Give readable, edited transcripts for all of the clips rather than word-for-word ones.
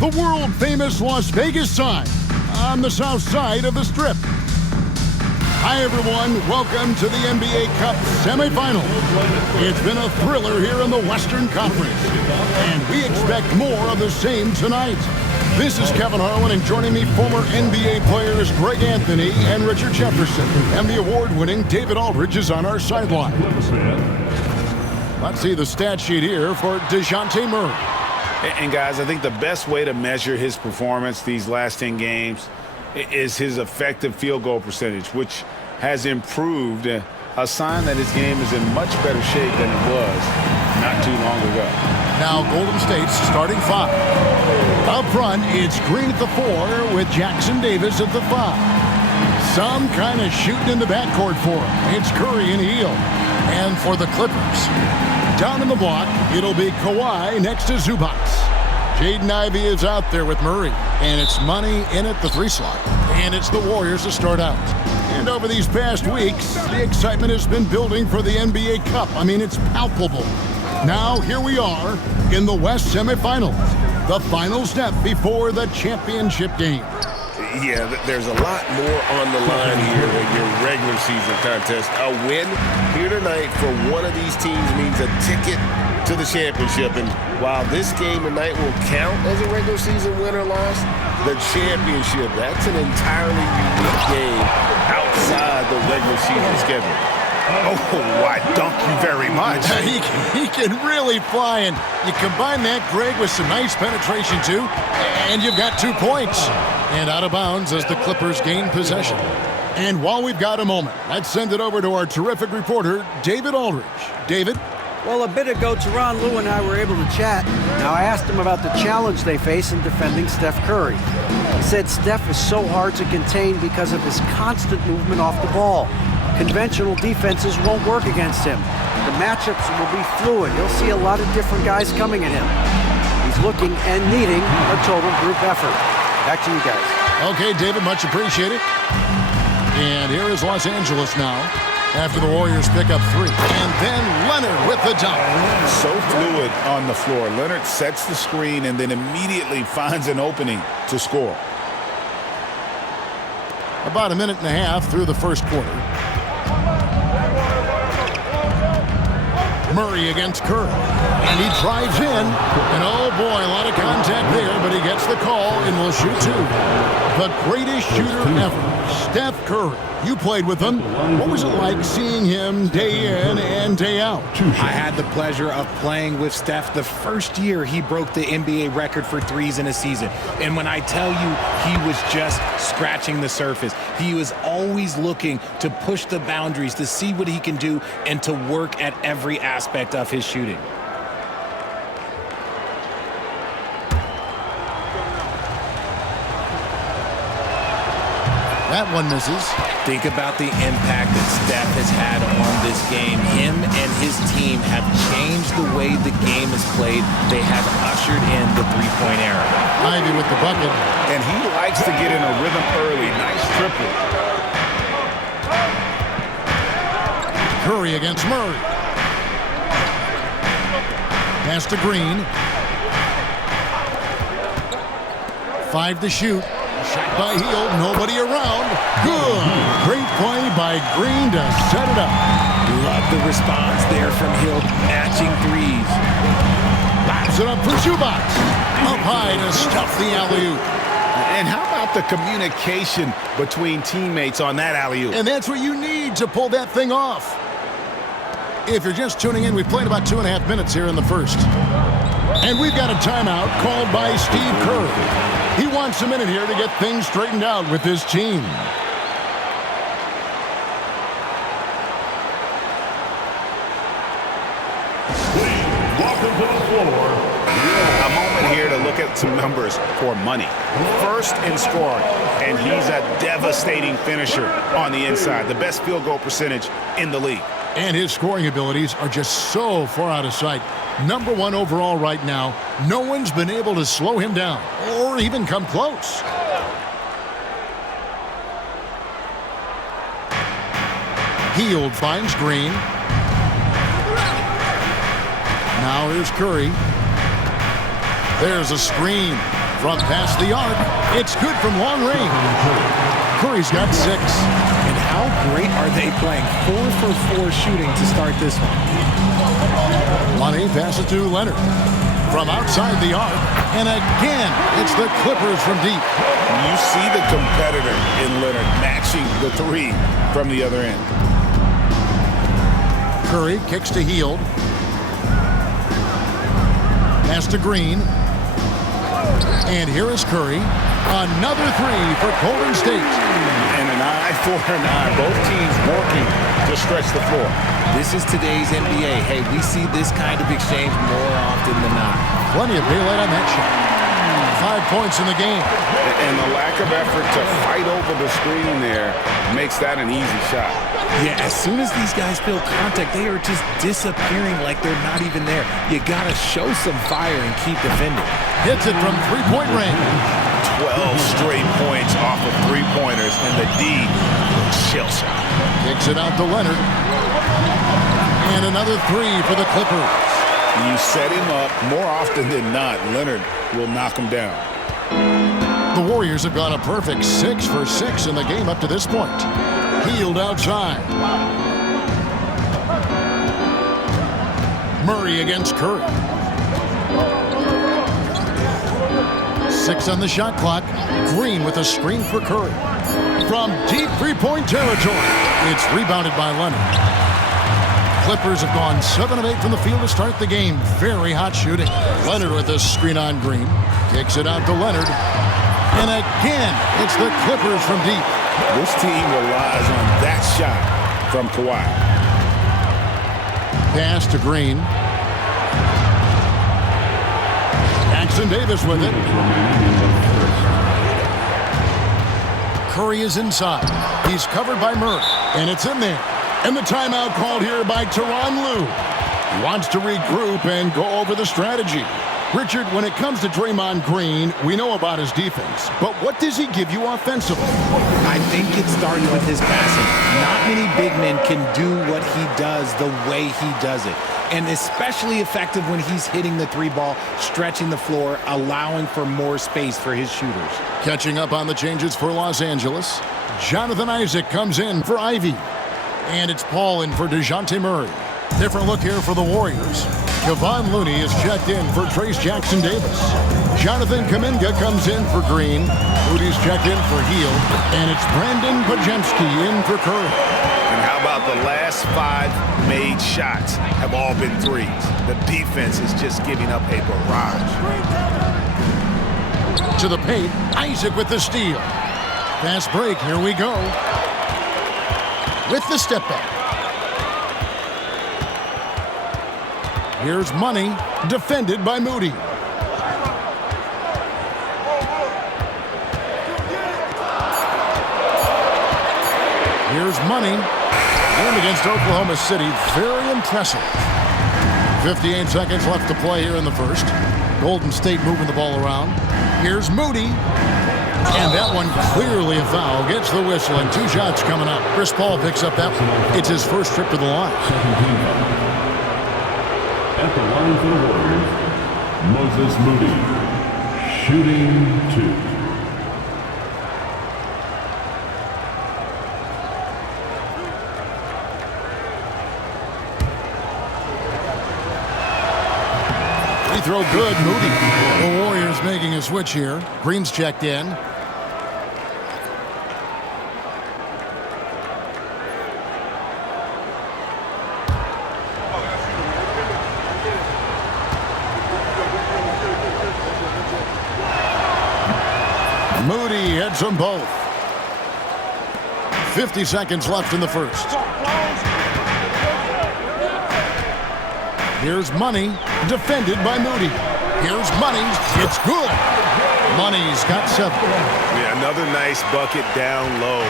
the world-famous Las Vegas sign on the south side of the Strip. Hi, everyone. Welcome to the NBA Cup semifinals. It's been a thriller here in the Western Conference, and we expect more of the same tonight. This is Kevin Harlan, and joining me, former NBA players Greg Anthony and Richard Jefferson. And the award-winning David Aldridge is on our sideline. Let's see the stat sheet here for DeJounte Murray. And guys, I think the best way to measure his performance these last 10 games is his effective field goal percentage, which has improved, a sign that his game is in much better shape than it was not too long ago. Now Golden State's starting five. Up front, it's Green at the 4 with Jackson Davis at the 5. Some kind of shooting in the backcourt for him. It's Curry and Hield. And for the Clippers, down in the block, it'll be Kawhi next to Zubac. Jaden Ivey is out there with Murray, and it's money in at the 3 slot. And it's the Warriors to start out. And over these past weeks, the excitement has been building for the NBA Cup. I mean, it's palpable. Now, here we are in the West semifinals, the final step before the championship game. Yeah, there's a lot more on the line here than your regular season contest. A win here tonight for one of these teams means a ticket to the championship. And while this game tonight will count as a regular season win or loss, the championship, that's an entirely unique game outside the regular season schedule. Oh, I dunk you very much. He can really fly, and you combine that, Greg, with some nice penetration, too, and you've got 2 points. And out of bounds as the Clippers gain possession. And while we've got a moment, let's send it over to our terrific reporter, David Aldridge. David? Well, a bit ago, Tyronn Lue and I were able to chat. Now, I asked him about the challenge they face in defending Steph Curry. He said Steph is so hard to contain because of his constant movement off the ball. Conventional defenses won't work against him. The matchups will be fluid. He'll see a lot of different guys coming at him. He's looking and needing a total group effort. Back to you guys. Okay, David, much appreciated. And here is Los Angeles now after the Warriors pick up 3. And then Leonard with the dunk. So fluid on the floor. Leonard sets the screen and then immediately finds an opening to score. About a minute and a half through the first quarter. Murray against Curry. And he drives in. And oh boy, a lot of contact there, but he gets the call and will shoot 2. The greatest shooter ever, Steph Curry. You played with him. What was it like seeing him day in and day out? I had the pleasure of playing with Steph the first year he broke the NBA record for threes in a season. And when I tell you, he was just scratching the surface. He was always looking to push the boundaries, to see what he can do, and to work at every aspect of his shooting. That one misses. Think about the impact that Steph has had on this game. Him and his team have changed the way the game is played. They have ushered in the three-point era. Ivy with the bucket. And he likes to get in a rhythm early. Nice triple. Curry against Murray. Pass to Green. 5 to shoot. Shot by Hield, nobody around. Good. Great play by Green to set it up. Love the response there from Hield, matching threes. Laps it up for Zubac. Up high to stuff the alley-oop. And how about the communication between teammates on that alley-oop? And that's what you need to pull that thing off. If you're just tuning in, we've played about 2.5 minutes here in the first. And we've got a timeout called by Steve Kerr. He wants a minute here to get things straightened out with his team. Welcome to the floor. A moment here to look at some numbers for money. First in scoring, and he's a devastating finisher on the inside. The best field goal percentage in the league. And his scoring abilities are just so far out of sight. Number 1 overall right now. No one's been able to slow him down or even come close. Hield finds Green. Now here's Curry. There's a screen. From past the arc, it's good from long range. Curry's got 6. And how great are they playing? 4 for 4 shooting to start this one. Money passes to Leonard. From outside the arc, and again, it's the Clippers from deep. You see the competitor in Leonard matching the 3 from the other end. Curry kicks to Hield. Pass to Green. And here is Curry. Another 3 for Golden State. And an eye for an eye. Both teams working to stretch the floor. This is today's NBA. Hey, we see this kind of exchange more often than not. Plenty of daylight on that shot. 5 points in the game. And the lack of effort to fight over the screen there makes that an easy shot. Yeah, as soon as these guys feel contact, they are just disappearing like they're not even there. You got to show some fire and keep defending. Hits it from three-point range. 12 straight points off of three-pointers, and the D shell shot. Kicks it out to Leonard. And another 3 for the Clippers. You set him up more often than not. Leonard will knock him down. The Warriors have gone a perfect 6 for 6 in the game up to this point. Hield outside. Murray against Curry. 6 on the shot clock. Green with a screen for Curry. From deep three-point territory, it's rebounded by Leonard. Clippers have gone 7 of 8 from the field to start the game. Very hot shooting. Leonard with a screen on Green. Kicks it out to Leonard. And again, it's the Clippers from deep. This team relies on that shot from Kawhi. Pass to Green. Jackson Davis with it. Curry is inside. He's covered by Murray. And it's in there. And the timeout called here by Tyronn Lue. He wants to regroup and go over the strategy. Richard, when it comes to Draymond Green, we know about his defense. But what does he give you offensively? I think it starts with his passing. Not many big men can do what he does the way he does it. And especially effective when he's hitting the 3-ball, stretching the floor, allowing for more space for his shooters. Catching up on the changes for Los Angeles. Jonathan Isaac comes in for Ivy. And it's Paul in for DeJounte Murray. Different look here for the Warriors. Kevon Looney is checked in for Trace Jackson Davis. Jonathan Kuminga comes in for Green. Moody's checked in for Hield. And it's Brandon Podziemski in for Curry. And how about the last 5 made shots have all been threes? The defense is just giving up a barrage. To the paint, Isaac with the steal. Fast break, here we go. With the step back. Here's Money, defended by Moody. Here's Money. Game against Oklahoma City, very impressive. 58 seconds left to play here in the first. Golden State moving the ball around. Here's Moody. And that one clearly a foul. Gets the whistle, and 2 shots coming up. Chris Paul picks up that one. It's his first trip to the line. At the line for the Warriors, Moses Moody, shooting 2. Free throw good, Moody. The Warriors making a switch here. Green's checked in. Moody hits them both. 50 seconds left in the first. Here's Money, defended by Moody. Here's Money, it's good. Money's got 7. Yeah, another nice bucket down low.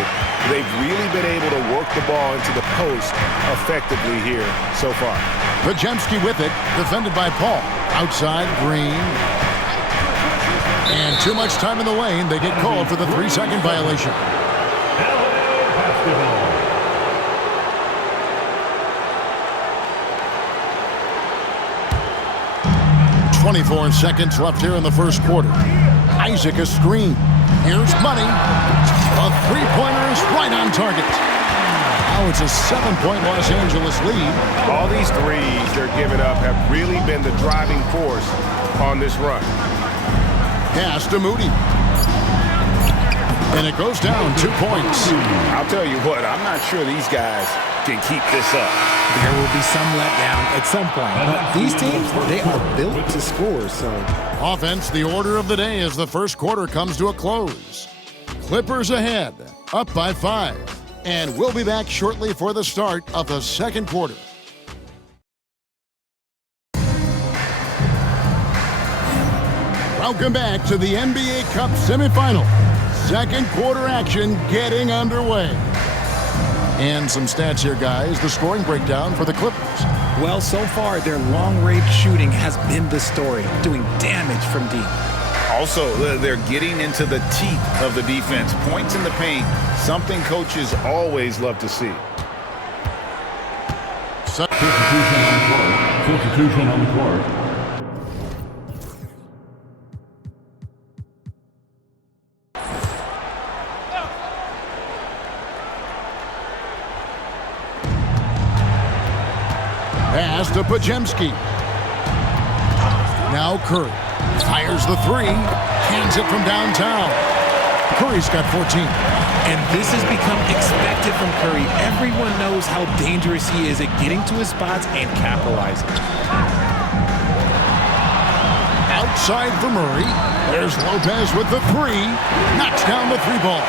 They've really been able to work the ball into the post effectively here so far. Podziemski with it, defended by Paul. Outside, Green. And too much time in the lane. They get called for the 3-second violation. 24 seconds left here in the first quarter. Isaac a screen. Here's Money. A three-pointer is right on target. Now it's a 7-point Los Angeles lead. All these threes they're giving up have really been the driving force on this run. Pass to Moody. And it goes down 2 points. I'll tell you what, I'm not sure these guys can keep this up. There will be some letdown at some point. But these teams, they are built to score, so. Offense, the order of the day as the first quarter comes to a close. Clippers ahead, up by 5. And we'll be back shortly for the start of the second quarter. Welcome back to the NBA Cup semifinal. Second quarter action getting underway. And some stats here, guys. The scoring breakdown for the Clippers. Well, so far, their long-range shooting has been the story, doing damage from deep. Also, they're getting into the teeth of the defense. Points in the paint, something coaches always love to see. Substitution on the court. Substitution on the court. Pass to Pajemski. Now Curry fires the three, hands it from downtown. Curry's got 14. And this has become expected from Curry. Everyone knows how dangerous he is at getting to his spots and capitalizing. Outside for Murray. There's Lopez with the three. Knocks down the three ball.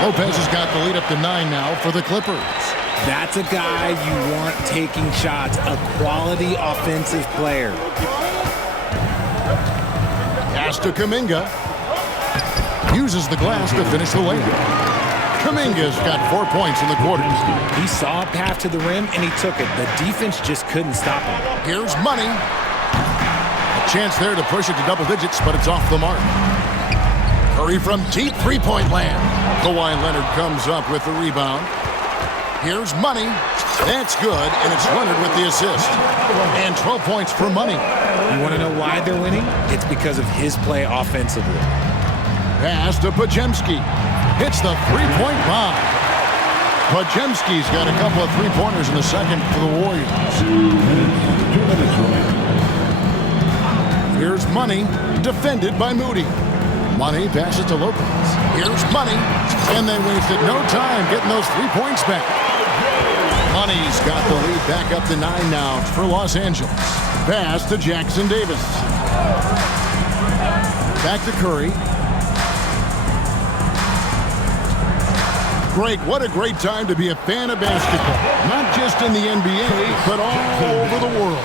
Lopez has got the lead up to 9 now for the Clippers. That's a guy you want taking shots, a quality offensive player. Pass to Kuminga. Uses the glass to finish the layup. Kuminga's got 4 points in the quarter. He saw a path to the rim, and he took it. The defense just couldn't stop him. Here's Money. A chance there to push it to double digits, but it's off the mark. Curry from deep three-point land. Kawhi Leonard comes up with the rebound. Here's Money. That's good, and it's Leonard with the assist. And 12 points for Money. You want to know why they're winning? It's because of his play offensively. Pass to Pajemski. Hits the three-point bomb. Pajemski's got a couple of three-pointers in the second for the Warriors. 2 minutes remaining. Here's Money, defended by Moody. Money passes to Lopez. Here's Money, and they wasted no time getting those 3 points back. Money's got the lead back up to 9 now for Los Angeles. Pass to Jackson Davis. Back to Curry. Greg, what a great time to be a fan of basketball. Not just in the NBA, but all over the world.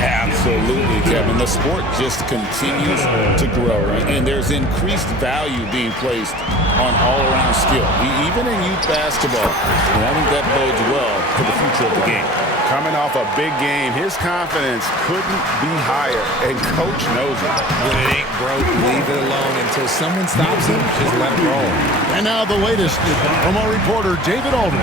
Absolutely, Kevin. The sport just continues to grow, right? And there's increased value being placed on all-around skill, even in youth basketball. And I think that bodes well for the future of the game. Coming off a big game, his confidence couldn't be higher, and Coach knows it. When it ain't broke, leave it alone until someone stops him. Just let it roll. And now the latest from our reporter, David Aldridge.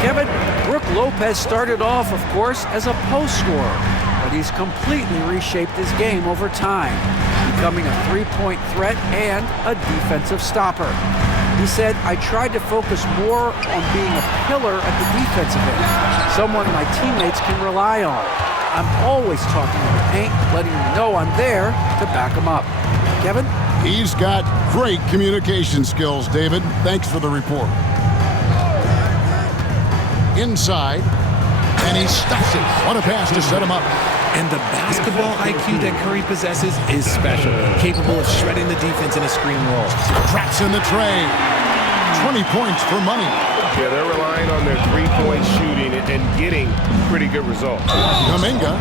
Kevin, Brook Lopez started off, of course, as a post scorer, but he's completely reshaped his game over time, becoming a three-point threat and a defensive stopper. He said, I tried to focus more on being a pillar at the defensive end, someone my teammates can rely on. I'm always talking in the paint, letting them know I'm there to back them up. Kevin? He's got great communication skills, David. Thanks for the report. Inside, and he stuffs it. What a pass to set him up. And the basketball IQ that Curry possesses is special, capable of shredding the defense in a screen roll. Traps in the tray. 20 points for Money. Yeah, they're relying on their three-point shooting and getting pretty good results. Kuminga,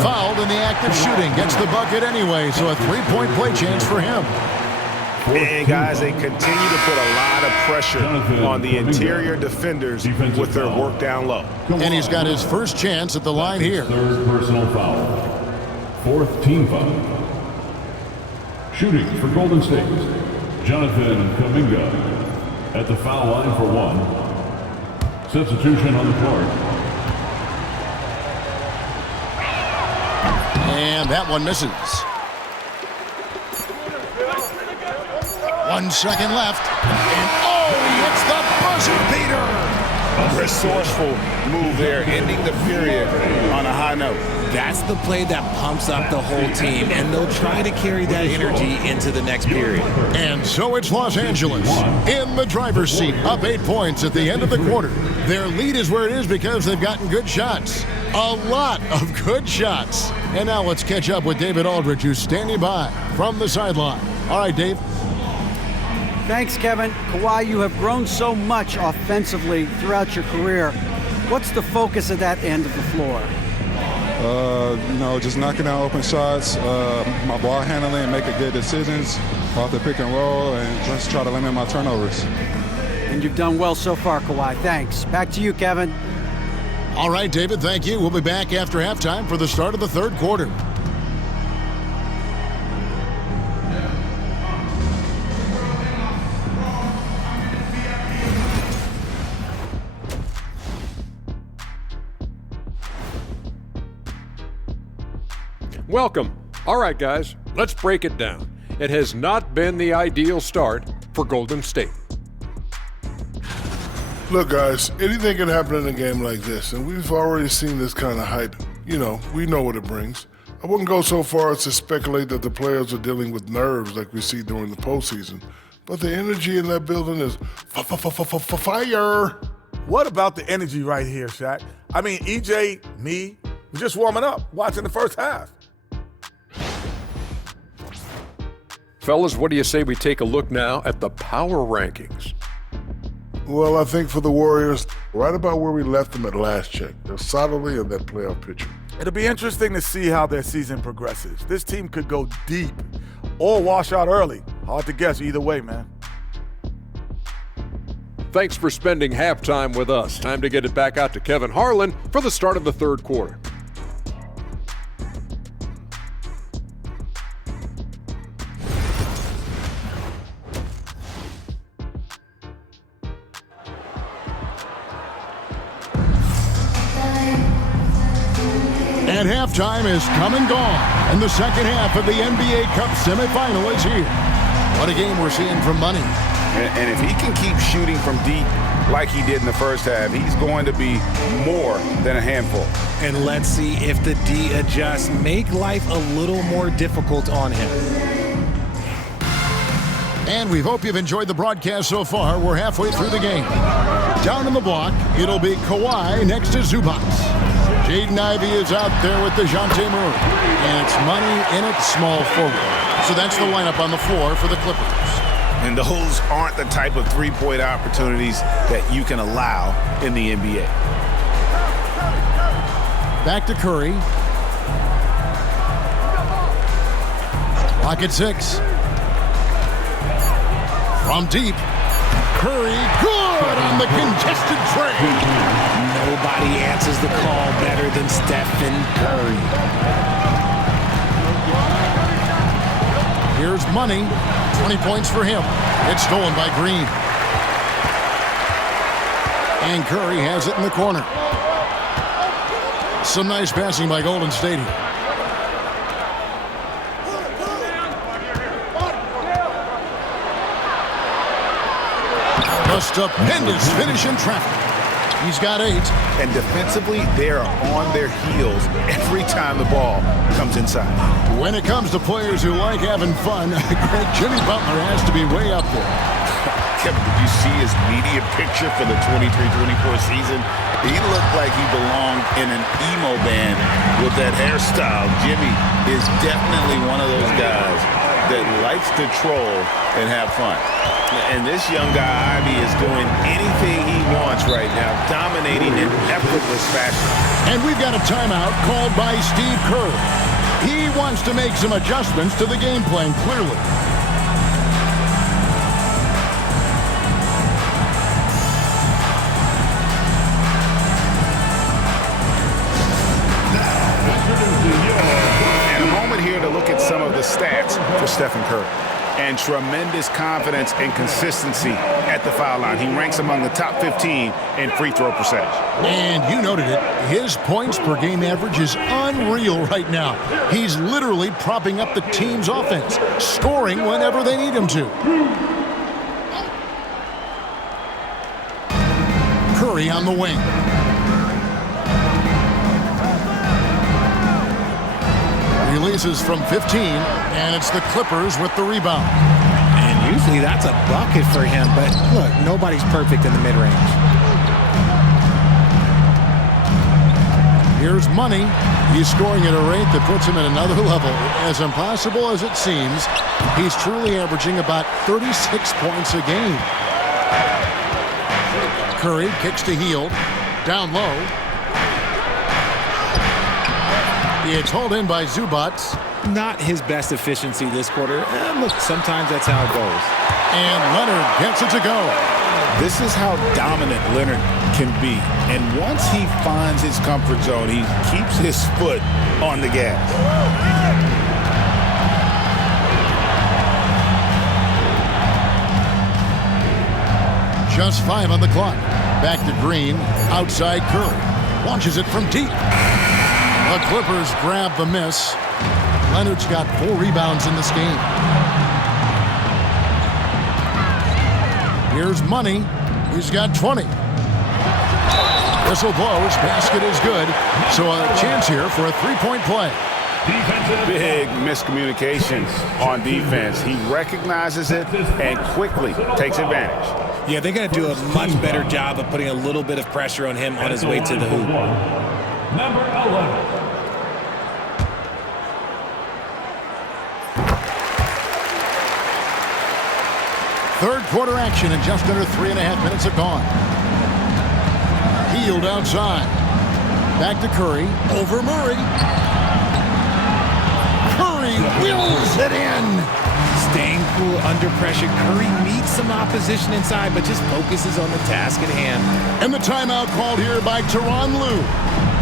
fouled in the act of shooting, gets the bucket anyway, so a three-point play chance for him. And guys, they continue to put a lot of pressure on the interior defenders with their work down low. And he's got his first chance at the line here. Third personal foul. Fourth team foul. Shooting for Golden State, Jonathan Kuminga at the foul line for 1. Substitution on the court. And that one misses. 1 second left. And he hits the buzzer beater. Resourceful move there, ending the period on a high note. That's the play that pumps up the whole team, and they'll try to carry that energy into the next period. And so it's Los Angeles in the driver's seat, up 8 points at the end of the quarter. Their lead is where it is because they've gotten good shots. A lot of good shots. And now let's catch up with David Aldridge, who's standing by from the sideline. All right, Dave. Thanks, Kevin. Kawhi, you have grown so much offensively throughout your career. What's the focus of that end of the floor? Just knocking down open shots, my ball handling, making good decisions off the pick and roll, and just try to limit my turnovers. And you've done well so far, Kawhi. Thanks. Back to you, Kevin. All right, David, thank you. We'll be back after halftime for the start of the third quarter. Welcome. All right, guys, let's break it down. It has not been the ideal start for Golden State. Look, guys, anything can happen in a game like this, and we've already seen this kind of hype. We know what it brings. I wouldn't go so far as to speculate that the players are dealing with nerves like we see during the postseason, but the energy in that building is fire. What about the energy right here, Shaq? I mean, EJ, me, we're just warming up, watching the first half. Fellas, what do you say we take a look now at the power rankings? Well, I think for the Warriors, right about where we left them at last check. They're solidly in that playoff picture. It'll be interesting to see how their season progresses. This team could go deep or wash out early. Hard to guess either way, man. Thanks for spending halftime with us. Time to get it back out to Kevin Harlan for the start of the third quarter. And halftime is come and gone, and the second half of the NBA Cup semifinal is here. What a game we're seeing from Money. And if he can keep shooting from deep like he did in the first half, he's going to be more than a handful. And let's see if the D adjusts, make life a little more difficult on him. And we hope you've enjoyed the broadcast so far. We're halfway through the game. Down in the block, it'll be Kawhi next to Zubac. Jaden Ivey is out there with DeJounte Murray. And it's Money in at small forward. So that's the lineup on the floor for the Clippers. And those aren't the type of three-point opportunities that you can allow in the NBA. Back to Curry. Clock at 6. From deep. Curry, good on the contested trade. Nobody answers the call better than Stephen Curry. Here's Money. 20 points for him. It's stolen by Green. And Curry has it in the corner. Some nice passing by Golden State here. A stupendous finish in traffic. He's got 8. And defensively, they are on their heels every time the ball comes inside. When it comes to players who like having fun, great Jimmy Butler has to be way up there. Kevin, did you see his media picture for the 23-24 season? He looked like he belonged in an emo band with that hairstyle. Jimmy is definitely one of those guys that likes to troll and have fun. And this young guy, Ivy, is doing anything he wants right now, dominating in effortless fashion. And we've got a timeout called by Steve Kerr. He wants to make some adjustments to the game plan, clearly. And a moment here to look at some of the stats for Stephen Curry. And tremendous confidence and consistency at the foul line. He ranks among the top 15 in free throw percentage. And you noted it. His points per game average is unreal right now. He's literally propping up the team's offense, scoring whenever they need him to. Curry on the wing. Releases from 15, and it's the Clippers with the rebound. And usually that's a bucket for him, but look, nobody's perfect in the mid-range. Here's Money. He's scoring at a rate that puts him at another level. As impossible as it seems, he's truly averaging about 36 points a game. Curry kicks to Hield. Down low. It's hauled in by Zubac. Not his best efficiency this quarter. Look, sometimes that's how it goes. And Leonard gets it to go. This is how dominant Leonard can be. And once he finds his comfort zone, he keeps his foot on the gas. Just 5 on the clock. Back to Green. Outside Curry. Launches it from deep. The Clippers grab the miss. Leonard's got 4 rebounds in this game. Here's Money. He's got 20. Whistle blows. Basket is good. So a chance here for a 3-point play. Big miscommunications on defense. He recognizes it and quickly takes advantage. Yeah, they're going to do a much better job of putting a little bit of pressure on him on his way to the hoop. Number 11. Third quarter action and just under 3.5 minutes have gone. Hield outside. Back to Curry. Over Murray. Curry wheels it in. Staying cool under pressure. Curry meets some opposition inside, but just focuses on the task at hand. And the timeout called here by Tyronn Lue.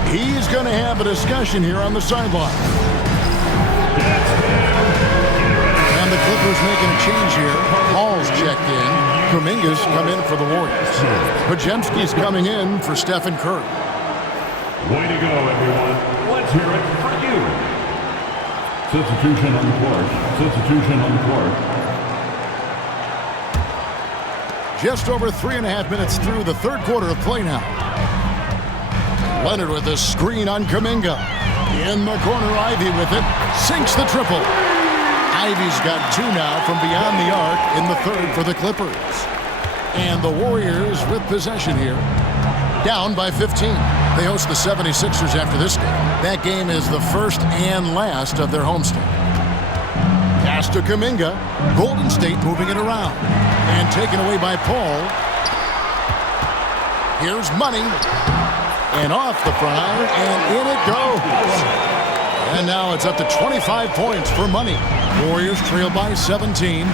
He's going to have a discussion here on the sideline. And the Clippers making a change here. Hall's checked in. Kuminga's come in for the Warriors. Podziemski's coming in for Stephen Curry. Way to go, everyone. Let's hear it for you. Substitution on the court. Substitution on the court. Just over 3.5 minutes through the third quarter of play now. Leonard with a screen on Kuminga. In the corner, Ivy with it. Sinks the triple. Ivy's got 2 now from beyond the arc in the third for the Clippers. And the Warriors with possession here. Down by 15. They host the 76ers after this game. That game is the first and last of their homestand. Pass to Kuminga. Golden State moving it around. And taken away by Paul. Here's Money. And off the front, and in it goes. And now it's up to 25 points for Money. Warriors trail by 17.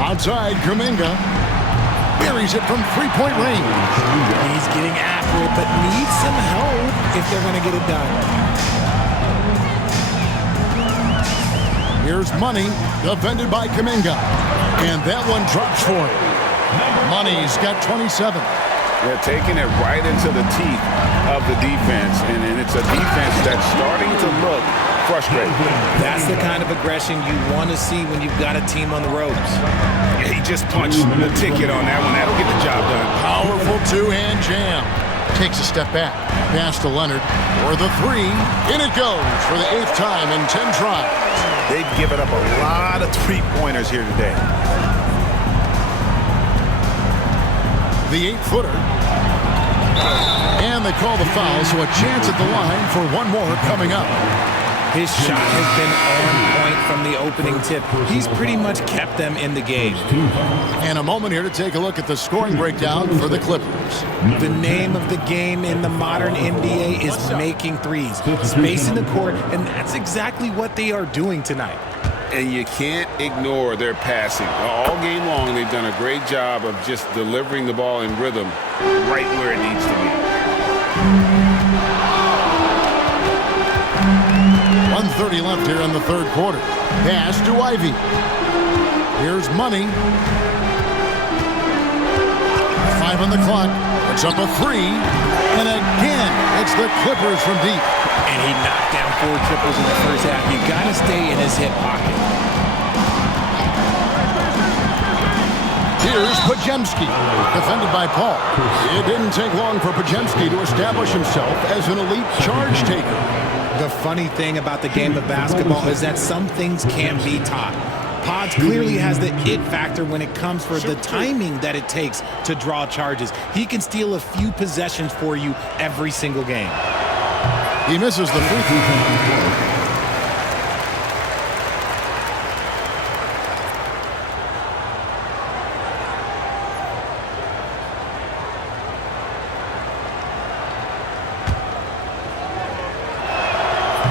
Outside, Kuminga buries it from 3-point range. He's getting after it, but needs some help if they're going to get it done. Here's Money, defended by Kuminga. And that one drops for him. Money's got 27. They're taking it right into the teeth of the defense, and it's a defense that's starting to look frustrated. That's the kind of aggression you want to see when you've got a team on the ropes. Yeah, he just punched the ticket on that one. That'll get the job done. Powerful 2-hand jam. Takes a step back. Pass to Leonard for the 3. In it goes for the 8th time in 10 tries. They've given up a lot of 3-pointers here today. The 8-footer. And they call the foul, so a chance at the line for one more coming up. His shot has been on point from the opening tip. He's pretty much kept them in the game. And a moment here to take a look at the scoring breakdown for the Clippers. The name of the game in the modern NBA is making threes. Space in the court, and that's exactly what they are doing tonight. And you can't ignore their passing. All game long, they've done a great job of just delivering the ball in rhythm right where it needs to be. 1:30 left here in the third quarter. Pass to Ivy. Here's Money. 5 on the clock. It's up a 3. And again, it's the Clippers from deep. And he knocked down 4 triples in the first half. You got to stay in his hip pocket. Here's Podziemski, defended by Paul. It didn't take long for Podziemski to establish himself as an elite charge taker. The funny thing about the game of basketball is that some things can be taught. Pods clearly has the it factor when it comes for the timing that it takes to draw charges. He can steal a few possessions for you every single game. He misses the free throw.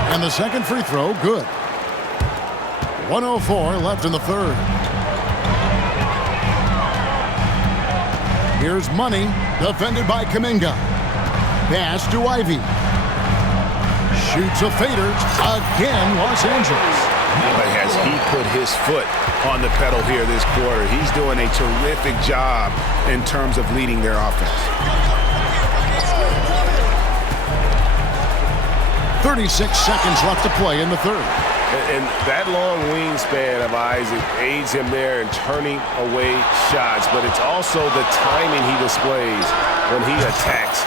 And the second free throw, good. 1:04 left in the third. Here's Money, defended by Kuminga. Pass to Ivy. Shoots a fader. Again, Los Angeles. But has he put his foot on the pedal here this quarter? He's doing a terrific job in terms of leading their offense. 36 seconds left to play in the third. And that long wingspan of Isaac aids him there in turning away shots, but it's also the timing he displays when he attacks.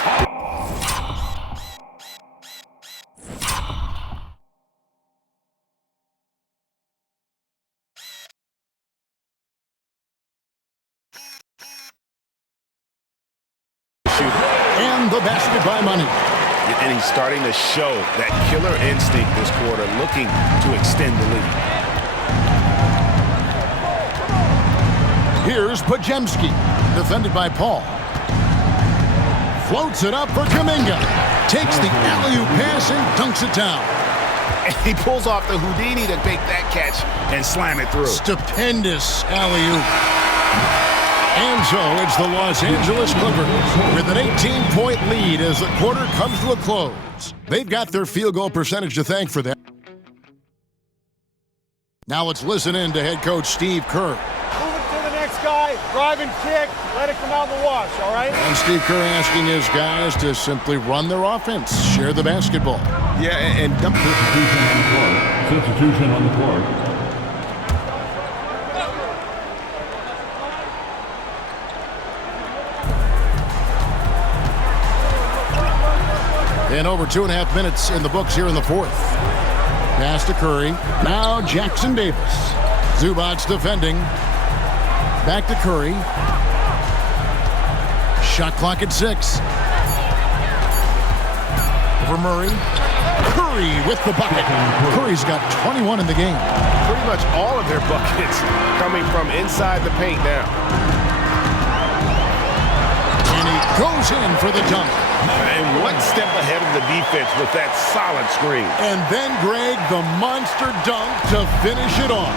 And the basket by Money. And he's starting to show that killer instinct this quarter, looking to extend the lead. Here's Podziemski, defended by Paul. Floats it up for Kuminga. Takes the alley-oop pass and dunks it down. And he pulls off the Houdini to make that catch and slam it through. Stupendous alley-oop. And so it's the Los Angeles Clippers with an 18-point lead as the quarter comes to a close. They've got their field goal percentage to thank for that. Now let's listen in to head coach Steve Kerr. Move it to the next guy, drive and kick, let it come out in the wash, all right? And Steve Kerr asking his guys to simply run their offense, share the basketball. Yeah, and dump Substitution on the court. Substitution on the court. And over 2.5 minutes in the books here in the fourth. Pass to Curry. Now Jackson Davis. Zubac's defending. Back to Curry. Shot clock at 6. Over Murray. Curry with the bucket. Curry's got 21 in the game. Pretty much all of their buckets coming from inside the paint now. And he goes in for the dunk. And one step ahead of the defense with that solid screen. And then, Greg, the monster dunk to finish it off.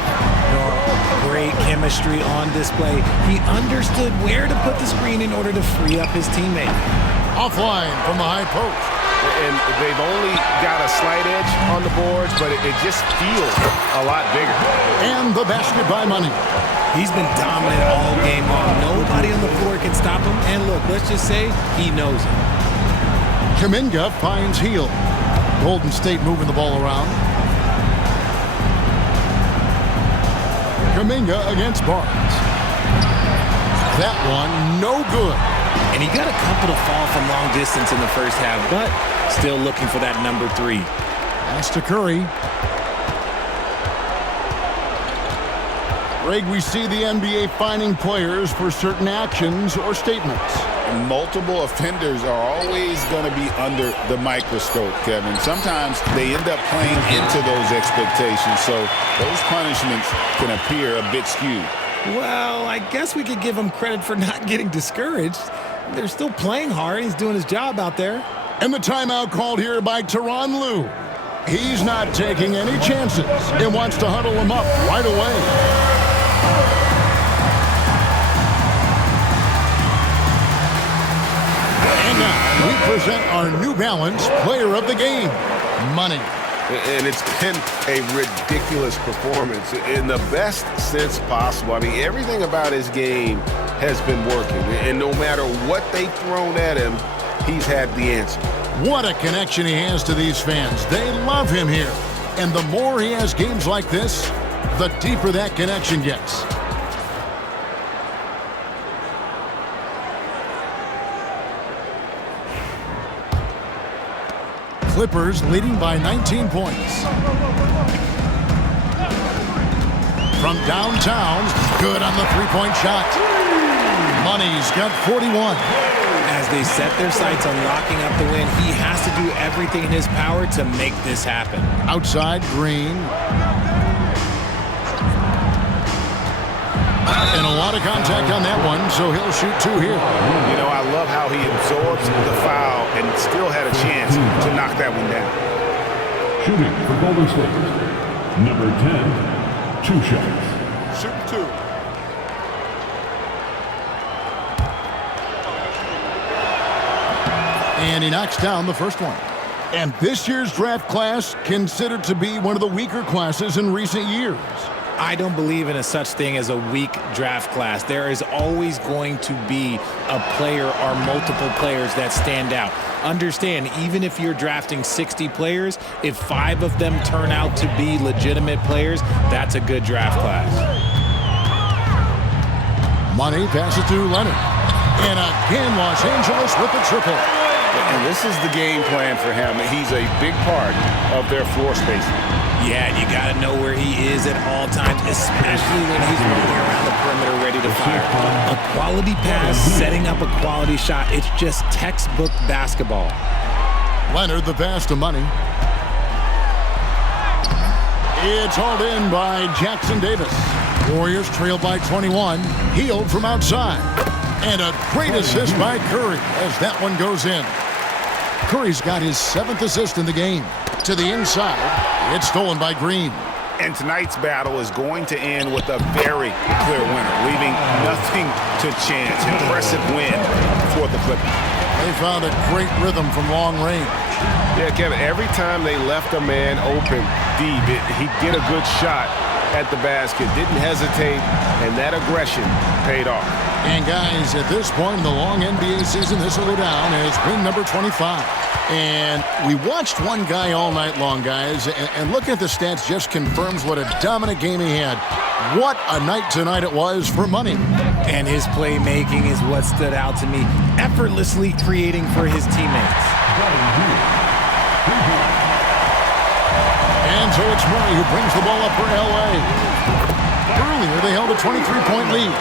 Great chemistry on display. He understood where to put the screen in order to free up his teammate. Offline from the high post. And they've only got a slight edge on the boards, but it just feels a lot bigger. And the basket by Money. He's been dominant all game long. Nobody on the floor can stop him. And look, let's just say he knows it. Kuminga finds Hield. Golden State moving the ball around. Kuminga against Barnes. That one, no good. And he got a couple to fall from long distance in the first half, but still looking for that number 3. Pass to Curry. Greg, we see the NBA fining players for certain actions or statements. multiple offenders are always going to be under the microscope, Kevin. Sometimes they end up playing into those expectations, so those punishments can appear a bit skewed. Well, I guess we could give him credit for not getting discouraged. They're still playing hard. He's doing his job out there. And the timeout called here by Tyronn Lue. He's not taking any chances and wants to huddle him up right away. And now we present our New Balance Player of the Game, Money. And it's been a ridiculous performance in the best sense possible. I mean, everything about his game has been working. And no matter what they've thrown at him, he's had the answer. What a connection he has to these fans. They love him here. And the more he has games like this, the deeper that connection gets. Clippers leading by 19 points. From downtown, good on the three-point shot. Money's got 41. As they set their sights on locking up the win, he has to do everything in his power to make this happen. Outside, Green. And a lot of contact on that one, so he'll shoot two here. You know, I love how he absorbs the foul and still had a chance to knock that one down. Shooting for Golden State. Number 10, 2 shots. Shoot 2. And he knocks down the first one. And this year's draft class considered to be one of the weaker classes in recent years. I don't believe in a such thing as a weak draft class. There is always going to be a player or multiple players that stand out. Understand, even if you're drafting 60 players, if 5 of them turn out to be legitimate players, that's a good draft class. Money passes to Leonard. And again, Los Angeles with the triple. And this is the game plan for him. He's a big part of their floor spacing. Yeah, and you got to know where he is at all times, especially when he's moving around the perimeter ready to fire. A quality pass, setting up a quality shot. It's just textbook basketball. Leonard, the pass to Money. It's hauled in by Jackson Davis. Warriors trail by 21. Healed from outside. And a great assist by Curry as that one goes in. Curry's got his 7th assist in the game. To the inside, it's stolen by Green. And tonight's battle is going to end with a very clear winner, leaving nothing to chance. Impressive win for the Clippers. They found a great rhythm from long range. Yeah, Kevin, every time they left a man open deep, he'd get a good shot at the basket, didn't hesitate, and that aggression paid off. And guys, at this point in the long NBA season, this will go down as win number 25. And we watched one guy all night long, guys, and looking at the stats just confirms what a dominant game he had. What a night tonight it was for Money. And his playmaking is what stood out to me, effortlessly creating for his teammates. And so it's Murray who brings the ball up for L.A. Earlier, they held a 23-point lead.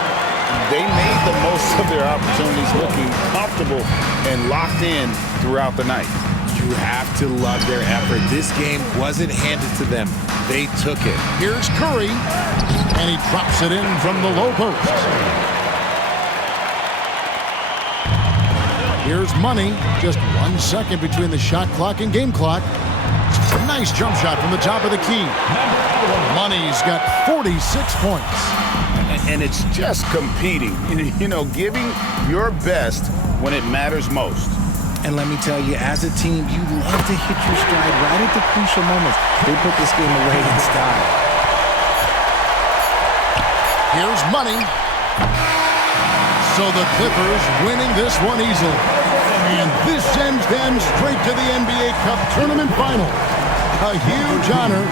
They made the most of their opportunities, looking comfortable and locked in throughout the night. You have to love their effort. This game wasn't handed to them. They took it. Here's Curry, and he drops it in from the low post. Here's Money, just 1 second between the shot clock and game clock. Nice jump shot from the top of the key. Money's got 46 points. And it's just competing, you know, giving your best when it matters most. And let me tell you, as a team, you love to hit your stride right at the crucial moments. They put this game away in style. Here's Money. So the Clippers winning this one easily. And this sends them straight to the NBA Cup Tournament Final. A huge honor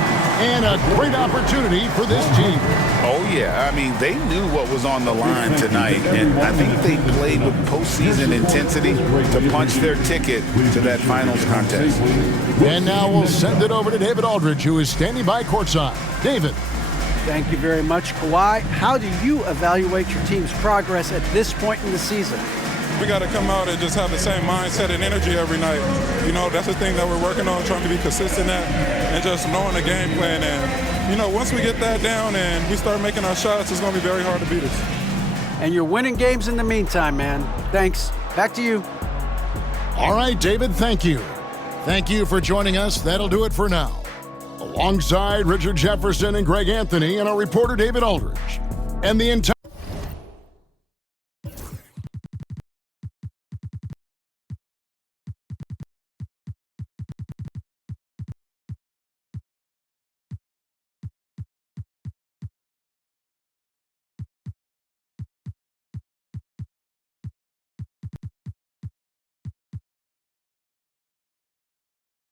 and a great opportunity for this team. Oh, yeah. I mean, they knew what was on the line tonight, and I think they played with postseason intensity to punch their ticket to that finals contest. And now we'll send it over to David Aldridge, who is standing by courtside. David. Thank you very much, Kawhi. How do you evaluate your team's progress at this point in the season? We got to come out and just have the same mindset and energy every night. You know, that's the thing that we're working on, trying to be consistent at, and just knowing the game plan. And, you know, once we get that down and we start making our shots, it's going to be very hard to beat us. And you're winning games in the meantime, man. Thanks. Back to you. All right, David, thank you. Thank you for joining us. That'll do it for now. Alongside Richard Jefferson and Greg Anthony and our reporter David Aldridge. And the entire